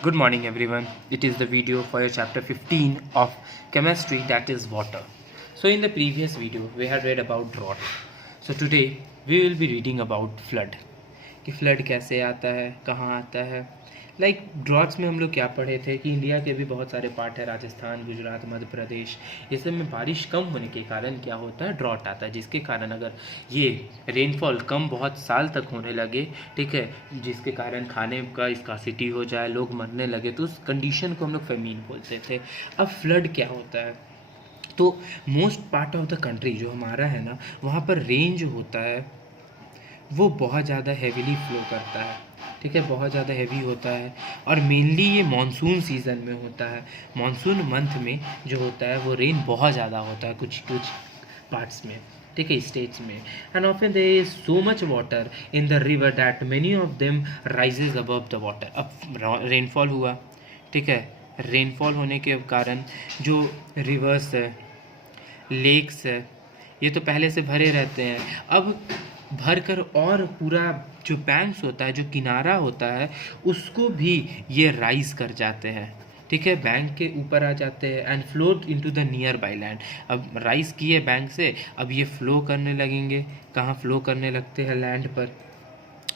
Good morning, everyone. It is the video for your chapter 15 of chemistry, that is water. So, in the previous video, we had read about drought. So, today we will be reading about flood. कि flood कैसे आता है, कहाँ आता है. Droughts में हम लोग क्या पढ़े थे कि इंडिया के भी बहुत सारे पार्ट है, राजस्थान, गुजरात, मध्य प्रदेश, ये सब में बारिश कम होने के कारण क्या होता है, ड्रॉट आता है. जिसके कारण अगर ये रेनफॉल कम बहुत साल तक होने लगे, ठीक है, जिसके कारण खाने का स्कासिटी हो जाए, लोग मरने लगे, तो उस कंडीशन को हम लोग फेमीन बोलते थे. अब फ्लड क्या होता है, तो most part of the country जो हमारा है ना, वहाँ पर रेन जो होता है वो बहुत ज़्यादा हैवीली फ्लो करता है. ठीक है, बहुत ज़्यादा हैवी होता है और मेनली ये मानसून सीज़न में होता है. मानसून मंथ में जो होता है वो रेन बहुत ज़्यादा होता है कुछ कुछ पार्ट्स में, ठीक है, स्टेट्स में. And often there is so much water in the river that many of them rises above the water. अब रेनफॉल हुआ, ठीक है, रेनफॉल होने के कारण जो रिवर्स है, लेक्स है, ये तो पहले से भरे रहते हैं. अब भर कर और पूरा जो बैंक्स होता है, जो किनारा होता है, उसको भी ये राइज कर जाते हैं. ठीक है, बैंक के ऊपर आ जाते हैं and flow into the near by land. अब राइज किए बैंक से, अब ये फ्लो करने लगेंगे. कहाँ फ्लो करने लगते हैं? लैंड पर.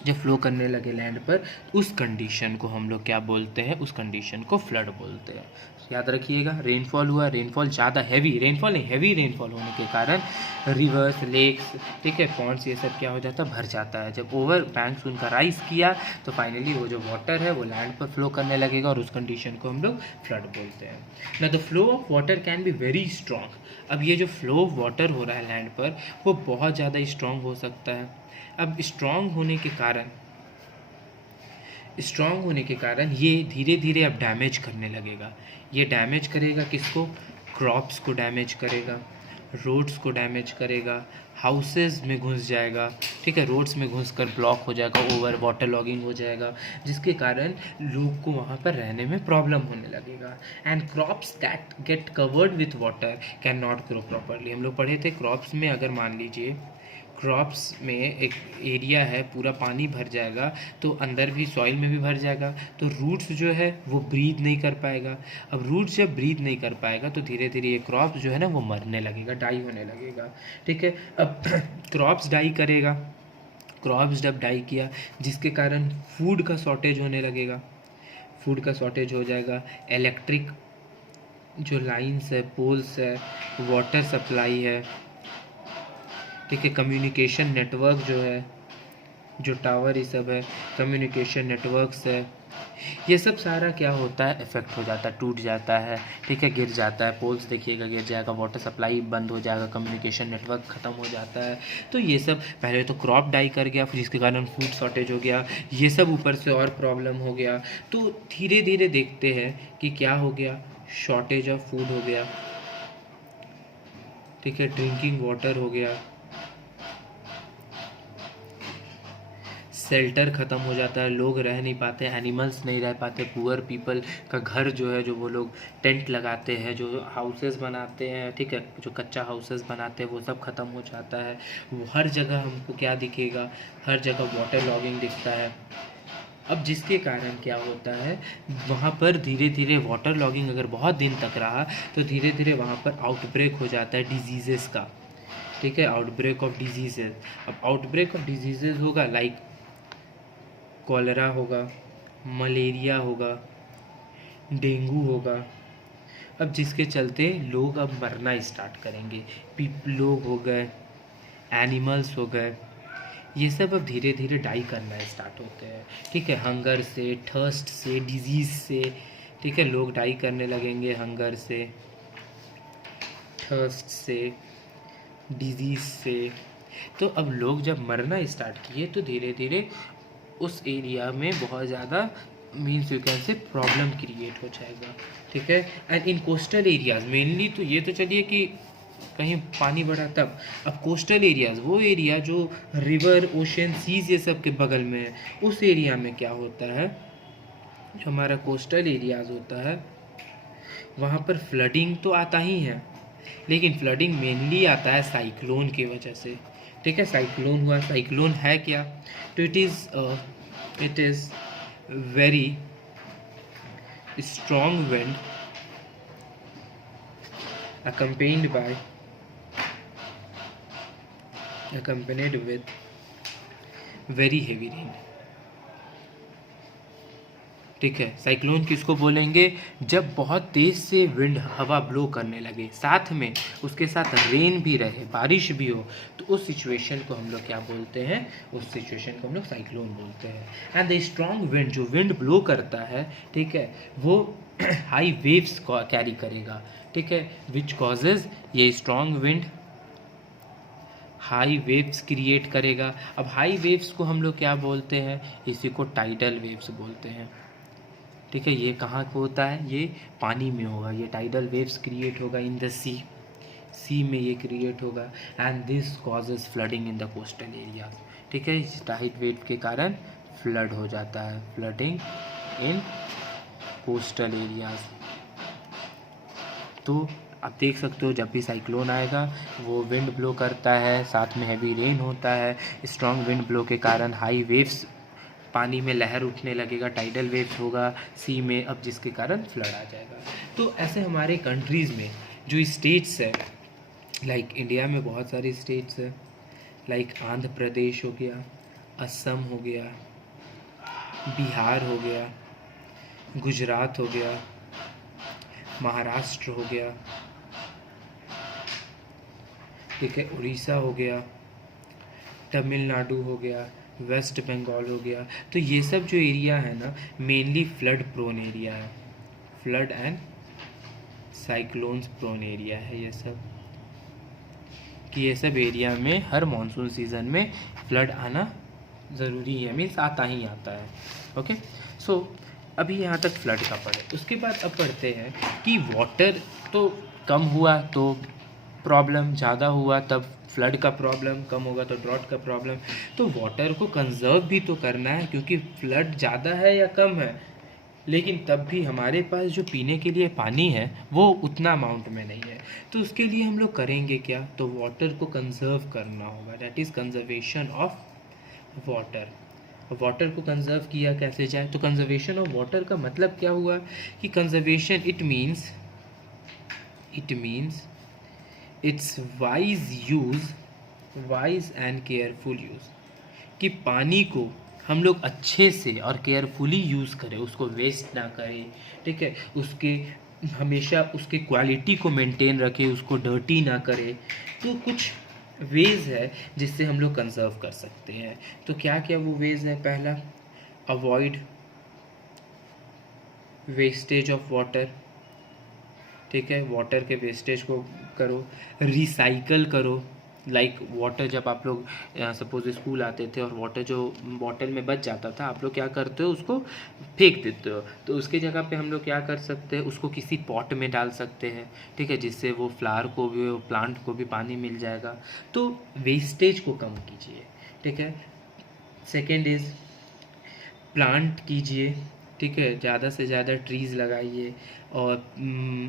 जब फ्लो करने लगे लैंड पर, उस कंडीशन को हम लोग क्या बोलते हैं? उस कंडीशन को फ्लड बोलते हैं. याद रखिएगा, रेनफॉल हुआ, रेनफॉल ज़्यादा हैवी रेनफॉल नहीं, हैवी रेनफॉल होने के कारण रिवर्स, लेक्स, ठीक है, पॉन्ड्स, ये सब क्या हो जाता है? भर जाता है. जब ओवर बैंक्स उनका राइज किया तो फाइनली वो जो वाटर है वो लैंड पर फ्लो करने लगेगा और उस कंडीशन को हम लोग फ्लड बोलते हैं. ना the flow of water can be very strong. अब ये जो फ्लो ऑफ वाटर हो रहा है लैंड पर, वो बहुत ज़्यादा स्ट्रॉन्ग हो सकता है. अब स्ट्रॉन्ग होने के कारण ये धीरे धीरे अब डैमेज करने लगेगा. ये डैमेज करेगा किसको? क्रॉप्स को डैमेज करेगा, रोड्स को डैमेज करेगा, हाउसेस में घुस जाएगा. ठीक है, रोड्स में घुस कर ब्लॉक हो जाएगा, ओवर वाटर लॉगिंग हो जाएगा, जिसके कारण लोग को वहाँ पर रहने में प्रॉब्लम होने लगेगा. And crops that get covered with water can not grow properly. हम लोग पढ़े थे क्रॉप्स में, अगर मान लीजिए क्रॉप्स में एक एरिया है पूरा पानी भर जाएगा तो अंदर भी सॉइल में भी भर जाएगा, तो रूट्स जो है वो ब्रीथ नहीं कर पाएगा. अब रूट्स जब ब्रीथ नहीं कर पाएगा तो धीरे धीरे ये क्रॉप्स जो है ना वो मरने लगेगा, डाई होने लगेगा. ठीक है, अब क्रॉप्स डाई करेगा, क्रॉप्स जब डाई किया जिसके कारण फूड का शॉर्टेज होने लगेगा, फूड का शॉर्टेज हो जाएगा. इलेक्ट्रिक जो लाइंस है, पोल्स है, वाटर सप्लाई है, ठीक है, कम्युनिकेशन नेटवर्क जो है, जो टावर ये सब है, कम्युनिकेशन नेटवर्क्स है, ये सब सारा क्या होता है? इफेक्ट हो जाता है, टूट जाता है. ठीक है, गिर जाता है, पोल्स देखिएगा गिर जाएगा, वाटर सप्लाई बंद हो जाएगा, कम्युनिकेशन नेटवर्क ख़त्म हो जाता है. तो ये सब पहले तो क्रॉप डाई कर गया, फिर जिसके कारण फूड शॉर्टेज हो गया, ये सब ऊपर से और प्रॉब्लम हो गया. तो धीरे धीरे देखते हैं कि क्या हो गया, शॉर्टेज ऑफ फूड हो गया, ठीक है, ड्रिंकिंग वाटर हो गया, शेल्टर ख़त्म हो जाता है, लोग रह नहीं पाते, एनिमल्स नहीं रह पाते, पुअर पीपल का घर जो है, जो वो लोग टेंट लगाते हैं, जो हाउसेस बनाते हैं, ठीक है, जो कच्चा हाउसेस बनाते हैं, वो सब ख़त्म हो जाता है. वो हर जगह हमको क्या दिखेगा? हर जगह वाटर लॉगिंग दिखता है. अब जिसके कारण क्या होता है, वहाँ पर धीरे धीरे वाटर लॉगिंग अगर बहुत दिन तक रहा तो धीरे धीरे वहाँ पर आउटब्रेक हो जाता है डिजीज़ेस का. ठीक है, आउटब्रेक ऑफ डिजीज़ेज. अब आउटब्रेक ऑफ डिजीज़ेज होगा, लाइक कॉलरा होगा, मलेरिया होगा, डेंगू होगा. अब जिसके चलते लोग अब मरना स्टार्ट करेंगे. लोग हो गए, एनिमल्स हो गए, ये सब अब धीरे धीरे डाई करना स्टार्ट होते हैं. ठीक है, हंगर से, थर्स्ट से, डिजीज़ से, ठीक है, लोग डाई करने लगेंगे हंगर से, थर्स्ट से, डिजीज़ से. तो अब लोग जब मरना स्टार्ट किए तो धीरे धीरे उस एरिया में बहुत ज़्यादा means you can say problem create हो जाएगा. ठीक है, and in coastal areas mainly, तो ये तो चलिए कि कहीं पानी बढ़ा तब. अब कोस्टल एरियाज़, वो एरिया जो रिवर, ओशन, सीज ये सब के बगल में है, उस एरिया में क्या होता है, जो हमारा कोस्टल एरियाज़ होता है वहाँ पर फ्लडिंग तो आता ही है, लेकिन फ्लडिंग मेनली आता है साइक्लोन की वजह से. ठीक है, साइक्लोन हुआ, साइक्लोन है क्या? तो it is very strong wind accompanied with very heavy rain. ठीक है, साइक्लोन किसको बोलेंगे? जब बहुत तेज़ से विंड हवा ब्लो करने लगे, साथ में उसके साथ रेन भी रहे, बारिश भी हो, तो उस सिचुएशन को हम लोग क्या बोलते हैं? उस सिचुएशन को हम लोग साइक्लोन बोलते हैं. एंड द स्ट्रॉन्ग विंड, जो विंड ब्लो करता है, ठीक है, वो हाई वेव्स को कैरी करेगा. ठीक है, विच कॉजेज, ये strong wind high waves create करेगा. अब हाई वेव्स को हम लोग क्या बोलते हैं? इसी को टाइडल वेव्स बोलते हैं. ठीक है, ये कहाँ को होता है? ये पानी में होगा. ये टाइडल वेव्स क्रिएट होगा इन द सी में ये क्रिएट होगा. And this causes flooding in the coastal areas. ठीक है, इस टाइड वेव के कारण फ्लड हो जाता है, फ्लडिंग इन कोस्टल एरियाज. तो आप देख सकते हो, जब भी साइक्लोन आएगा वो विंड ब्लो करता है, साथ में हैवी रेन होता है. स्ट्रॉन्ग विंड ब्लो के कारण हाई वेव्स, पानी में लहर उठने लगेगा, टाइडल वेव्स होगा सी में, अब जिसके कारण फ्लड आ जाएगा. तो ऐसे हमारे कंट्रीज़ में जो स्टेट्स है, लाइक इंडिया में बहुत सारे स्टेट्स है, लाइक आंध्र प्रदेश हो गया, असम हो गया, बिहार हो गया, गुजरात हो गया, महाराष्ट्र हो गया, ठीक है, उड़ीसा हो गया, तमिलनाडु हो गया, वेस्ट बंगाल हो गया. तो ये सब जो एरिया है ना, मेनली फ्लड प्रोन एरिया है, flood and cyclones prone area है ये सब. कि ये सब एरिया में हर मानसून सीज़न में फ्लड आना ज़रूरी है, मीन्स आता ही आता है. ओके, सो अभी यहाँ तक फ्लड का पढ़े. उसके बाद अब पढ़ते हैं कि वाटर तो कम हुआ तो प्रॉब्लम, ज़्यादा हुआ तब फ्लड का प्रॉब्लम, कम होगा तो ड्रॉट का प्रॉब्लम. तो वाटर को कंजर्व भी तो करना है, क्योंकि फ्लड ज़्यादा है या कम है, लेकिन तब भी हमारे पास जो पीने के लिए पानी है वो उतना अमाउंट में नहीं है. तो उसके लिए हम लोग करेंगे क्या? तो वाटर को कंजर्व करना होगा, that is conservation of water. Water को कंजर्व किया कैसे जाए? तो कंजर्वेशन ऑफ वाटर का मतलब क्या हुआ कि conservation it means it's wise and careful use. कि पानी को हम लोग अच्छे से और केयरफुली यूज़ करें, उसको वेस्ट ना करें. ठीक है, उसके हमेशा उसके क्वालिटी को मेंटेन रखें, उसको डर्टी ना करें. तो कुछ वेज है जिससे हम लोग कंजर्व कर सकते हैं. तो क्या क्या वो वेज है? पहला, अवॉइड वेस्टेज ऑफ वाटर. ठीक है, वाटर के वेस्टेज को करो. रिसाइकल करो. लाइक वाटर, जब आप लोग सपोज स्कूल आते थे और वाटर जो बॉटल में बच जाता था, आप लोग क्या करते हो? उसको फेंक देते हो. तो उसके जगह पे हम लोग क्या कर सकते हैं? उसको किसी पॉट में डाल सकते हैं. ठीक है, जिससे वो फ्लावर को भी, प्लांट को भी पानी मिल जाएगा. तो वेस्टेज को कम कीजिए. ठीक है. सेकेंड इज़ प्लांट कीजिए. ठीक है, ज़्यादा से ज़्यादा ट्रीज़ लगाइए और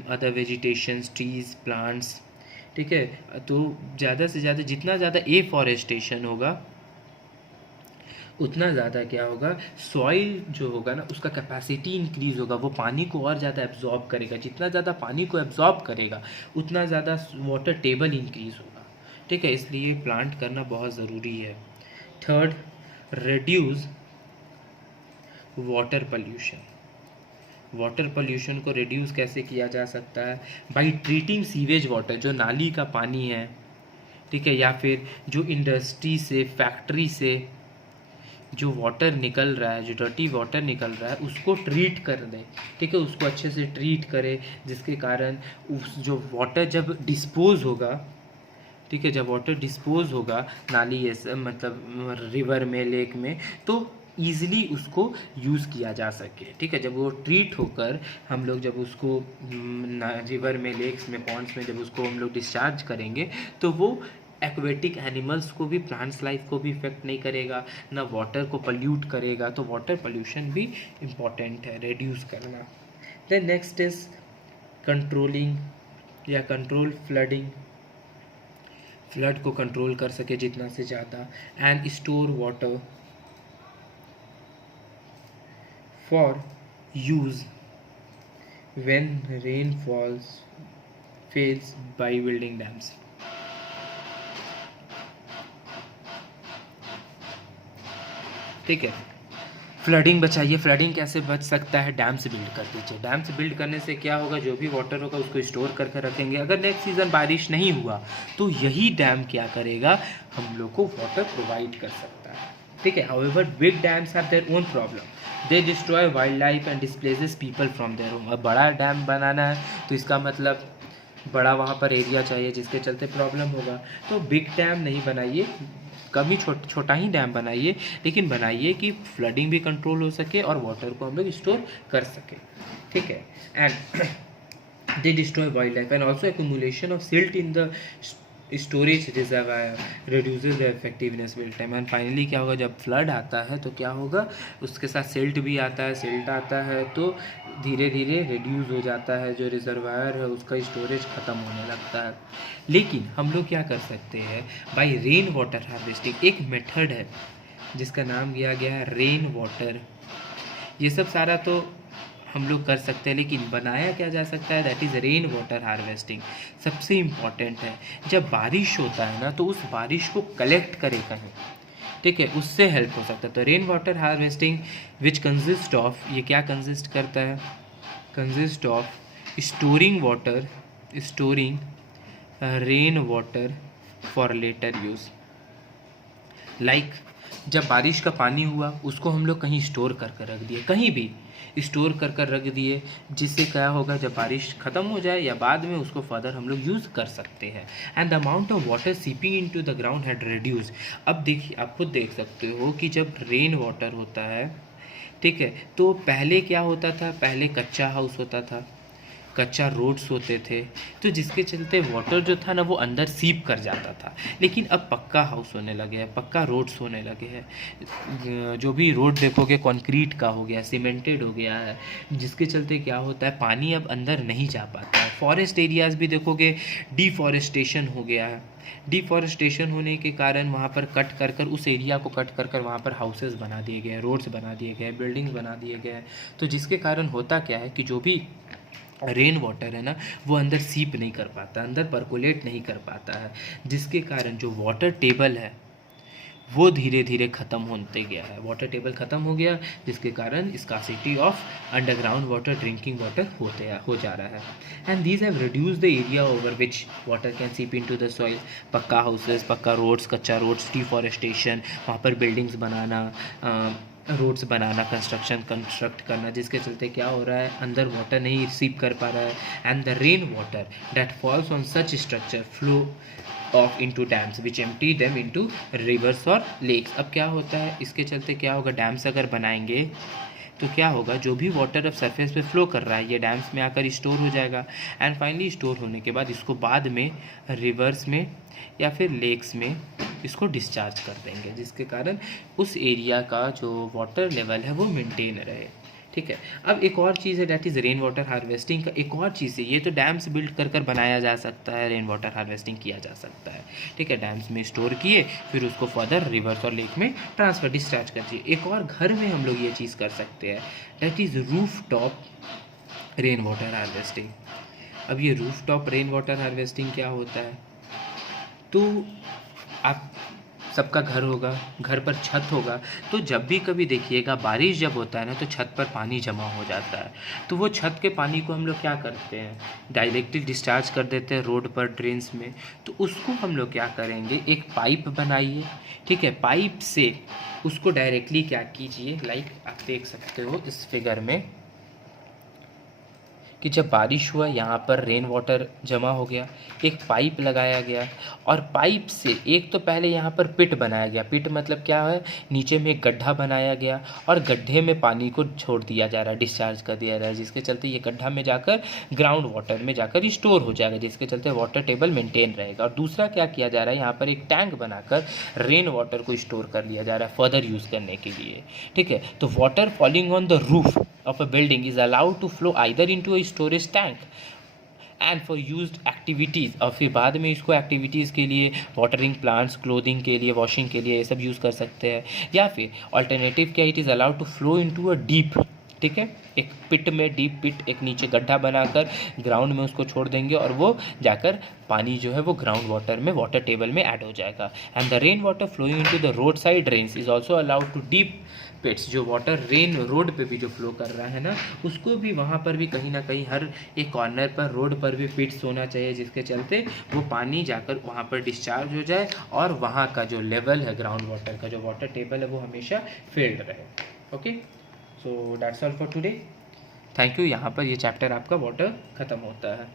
अदर वेजिटेशंस, ट्रीज़, प्लांट्स. ठीक है, तो ज़्यादा से ज़्यादा, जितना ज़्यादा एफॉरेस्टेशन होगा उतना ज़्यादा क्या होगा? सॉइल जो होगा ना, उसका कैपेसिटी इंक्रीज़ होगा, वो पानी को और ज़्यादा एब्जॉर्ब करेगा. जितना ज़्यादा पानी को एब्जॉर्ब करेगा उतना ज़्यादा वाटर टेबल इंक्रीज़ होगा. ठीक है, इसलिए प्लांट करना बहुत ज़रूरी है. Third, reduce water pollution. Water pollution को रिड्यूस कैसे किया जा सकता है? बाई ट्रीटिंग सीवेज वाटर, जो नाली का पानी है, ठीक है, या फिर जो इंडस्ट्री से, फैक्ट्री से जो वाटर निकल रहा है, जो डर्टी वाटर निकल रहा है, उसको ट्रीट कर दें. ठीक है, उसको अच्छे से ट्रीट करें, जिसके कारण उस जो वाटर जब डिस्पोज होगा, ठीक है, जब वाटर डिस्पोज होगा नाली, मतलब रिवर में, लेक में, तो ईज़िली उसको यूज़ किया जा सके. ठीक है, जब वो ट्रीट होकर हम लोग जब उसको रिवर में, लेक्स में, पॉन्ड्स में जब उसको हम लोग डिस्चार्ज करेंगे, तो वो एक्वेटिक एनिमल्स को भी, प्लांट्स लाइफ को भी इफेक्ट नहीं करेगा, ना वाटर को पल्यूट करेगा. तो वाटर पॉल्यूशन भी इम्पॉर्टेंट है, रिड्यूस करना. देन नेक्स्ट इज कंट्रोलिंग या कंट्रोल फ्लडिंग. फ्लड को कंट्रोल कर सके जितना से ज़्यादा. And store water for use when rain fails by building dams. ठीक है, फ्लडिंग बचाइए। फ्लडिंग कैसे बच सकता है? डैम्स बिल्ड कर दीजिए। डैम्स बिल्ड करने से क्या होगा, जो भी वाटर होगा उसको स्टोर करके रखेंगे। अगर नेक्स्ट सीज़न बारिश नहीं हुआ तो यही डैम क्या करेगा, हम लोग को वाटर प्रोवाइड कर सकता है। ठीक है, however big dams have their own problem, they destroy wild life and displaces people from their home. अब बड़ा डैम बनाना है तो इसका मतलब बड़ा वहाँ पर एरिया चाहिए, जिसके चलते प्रॉब्लम होगा। तो बिग डैम नहीं बनाइए, कभी छोटा ही डैम बनाइए, लेकिन बनाइए कि फ्लडिंग भी कंट्रोल हो सके और वाटर को हम लोग स्टोर कर सके। ठीक है, and they destroy wildlife and also accumulation of silt in the storage reservoir reduces the effectiveness with time। and finally क्या होगा, जब फ्लड आता है तो क्या होगा, उसके साथ सिल्ट भी आता है। सिल्ट आता है तो धीरे धीरे रिड्यूस हो जाता है, जो रिजर्वायर है उसका स्टोरेज ख़त्म होने लगता है। लेकिन हम लोग क्या कर सकते हैं, बाई रेन वाटर हार्वेस्टिंग एक मेथड है जिसका नाम दिया गया है रेन वाटर। ये सब सारा तो हम लोग कर सकते हैं, लेकिन बनाया क्या जा सकता है, that is rain water harvesting. सबसे इम्पॉर्टेंट है, जब बारिश होता है ना तो उस बारिश को कलेक्ट करे कहीं। ठीक है, उससे हेल्प हो सकता है। तो rain water harvesting which consist of, ये क्या कंसिस्ट करता है, consist of storing water, storing rain water for later use. Like जब बारिश का पानी हुआ उसको हम लोग कहीं स्टोर कर कर रख दिए, कहीं भी स्टोर कर कर रख दिए, जिससे क्या होगा, जब बारिश ख़त्म हो जाए या बाद में उसको फर्दर हम लोग यूज़ कर सकते हैं। And the amount of water seeping into the ground had reduce. अब देखिए, आप खुद देख सकते हो कि जब रेन वाटर होता है, ठीक है, तो पहले क्या होता था, पहले कच्चा हाउस होता था, कच्चा रोड्स होते थे, तो जिसके चलते वाटर जो था ना वो अंदर सीप कर जाता था। लेकिन अब पक्का हाउस होने लगे हैं, पक्का रोड्स होने लगे हैं। जो भी रोड देखोगे कंक्रीट का हो गया, सीमेंटेड हो गया है, जिसके चलते क्या होता है, पानी अब अंदर नहीं जा पाता है। फॉरेस्ट एरियाज़ भी देखोगे, डिफॉरेस्टेशन हो गया है। डिफॉरेस्टेशन होने के कारण वहाँ पर कट कर कर, उस एरिया को कट कर कर वहाँ पर हाउसेस बना दिए गए, रोड्स बना दिए गए, बिल्डिंग्स बना दिए गए। तो जिसके कारण होता क्या है कि जो भी रेन वाटर है ना वो अंदर सीप नहीं कर पाता, अंदर परकोलेट नहीं कर पाता है, जिसके कारण जो वाटर टेबल है वो धीरे धीरे ख़त्म होते गया है। वाटर टेबल ख़त्म हो गया, जिसके कारण scarcity of underground water, drinking water हो जा रहा है। And these have reduce the area over which water can सीप इनटू द सॉइल। पक्का हाउसेस, पक्का रोड्स, कच्चा रोड्स, डिफॉरेस्टेशन, वहाँ पर बिल्डिंग्स बनाना, रोड्स बनाना, कंस्ट्रक्ट करना, जिसके चलते क्या हो रहा है, अंदर वाटर नहीं रिसीव कर पा रहा है। And the rain water that falls on such structure flow of into dams which empty them into reverse और लेक्स। अब क्या होता है, इसके चलते क्या होगा, डैम्स अगर बनाएंगे तो क्या होगा, जो भी वाटर अब सरफेस पे फ्लो कर रहा है ये डैम्स में आकर स्टोर हो जाएगा। एंड फाइनली स्टोर होने के बाद इसको बाद में रिवर्स में या फिर लेक्स में इसको डिस्चार्ज कर देंगे, जिसके कारण उस एरिया का जो वाटर लेवल है वो मेंटेन रहे। ठीक है, अब एक और चीज़ है, that is rain water harvesting का एक और चीज़ है। ये तो डैम्स बिल्ड कर कर बनाया जा सकता है, रेन वाटर हार्वेस्टिंग किया जा सकता है। ठीक है, डैम्स में स्टोर किए, फिर उसको फर्दर रिवर्स और लेक में ट्रांसफर डिस्चार्ज कर दिए। एक और घर में हम लोग ये चीज़ कर सकते हैं, that is roof top rain water harvesting. अब ये roof top rain water harvesting क्या होता है, तो आप सबका घर होगा, घर पर छत होगा, तो जब भी कभी देखिएगा बारिश जब होता है ना तो छत पर पानी जमा हो जाता है। तो वो छत के पानी को हम लोग क्या करते हैं, डायरेक्टली डिस्चार्ज कर देते हैं रोड पर, ड्रेन्स में। तो उसको हम लोग क्या करेंगे, एक पाइप बनाइए। ठीक है, पाइप से उसको डायरेक्टली क्या कीजिए, लाइक आप देख सकते हो इस फिगर में कि जब बारिश हुआ यहाँ पर रेन वाटर जमा हो गया, एक पाइप लगाया गया और पाइप से एक तो पहले यहाँ पर पिट बनाया गया। पिट मतलब क्या है, नीचे में एक गड्ढा बनाया गया और गड्ढे में पानी को छोड़ दिया जा रहा है, डिस्चार्ज कर दिया जा रहा है, जिसके चलते ये गड्ढा में जाकर ग्राउंड वाटर में जाकर स्टोर हो जाएगा, जिसके चलते वाटर टेबल मेंटेन रहेगा। और दूसरा क्या किया जा रहा है, यहाँ पर एक टैंक बनाकर रेन वाटर को स्टोर कर लिया जा रहा है फर्दर यूज़ करने के लिए। ठीक है, तो water falling on the roof of a building is allowed to flow either into a storage tank and for used activities, और फिर बाद में इसको एक्टिविटीज़ के लिए, वाटरिंग प्लांट्स, क्लोथिंग के लिए, वॉशिंग के लिए ये सब यूज़ कर सकते हैं। या फिर अल्टरनेटिव क्या, it is allowed to flow into a deep ठीक है। एक पिट में, डीप पिट, एक नीचे गड्ढा बनाकर ग्राउंड में उसको छोड़ देंगे और वो जाकर पानी जो है वो ग्राउंड वाटर में, वाटर टेबल में ऐड हो जाएगा। And the rain water flowing into the road side drains is also allowed to deep pits. जो वाटर रेन रोड पे भी जो फ्लो कर रहा है ना, उसको भी वहाँ पर भी कहीं ना कहीं हर एक कॉर्नर पर, रोड पर भी पिट्स होना चाहिए, जिसके चलते वो पानी जाकर वहाँ पर डिस्चार्ज हो जाए और वहाँ का जो लेवल है ग्राउंड वाटर का, जो वाटर टेबल है, वो हमेशा फिल्ड रहे। Okay, so that's all for today. Thank you. यहाँ पर ये चैप्टर आपका वाटर ख़त्म होता है।